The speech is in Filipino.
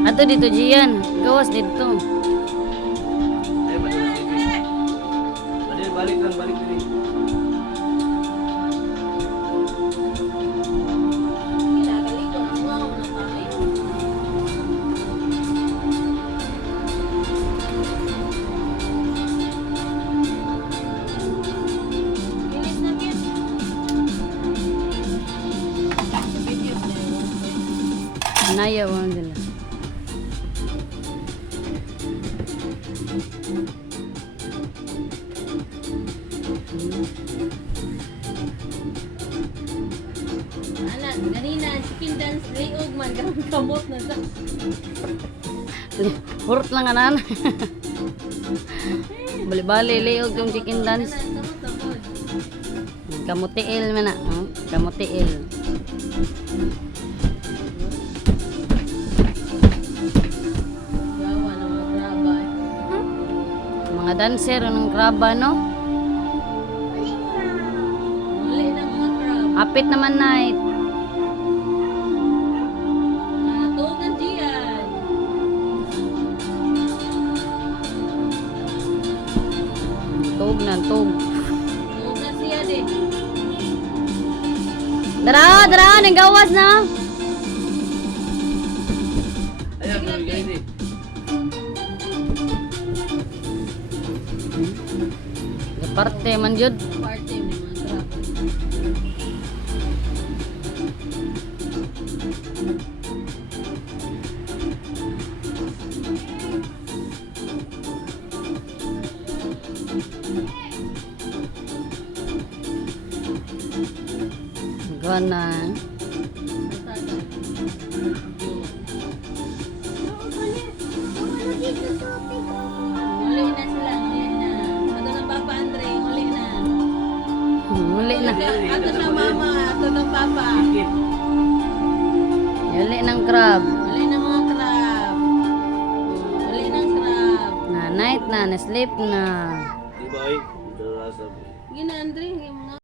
Ato dito Gian, gawas dito. Ay, madulas dito. Madil, balik lang, balik dito. Naya mo nila. Anak, ganina, chicken dance, layog man, kamot na sa. Hurot lang anan. Bali-bali liog yung chicken dance. Kamot na po. Kamutiil man na. Kamutiil. Gawa ng mga graba. Mga dancer ng kraba no. Muli ng mga crab. Apit naman night. Tuog ng diyan. Tug na tug. Tuog na siya din. Dara, dara, nang gawas na. Ayan, nabigay din. Parte man jud. Party ng mga crab. Gana. Muli na sila, muli na. Ato ng Papa Andre, muli na. Muli na. Ato sa mama, ato ng Papa. Skip. Yali ng crab. Muli na mga crab. Muli ng crab. Na night na, na sleep na. Di ba, ay? Darasa. Gina Andre, yung mga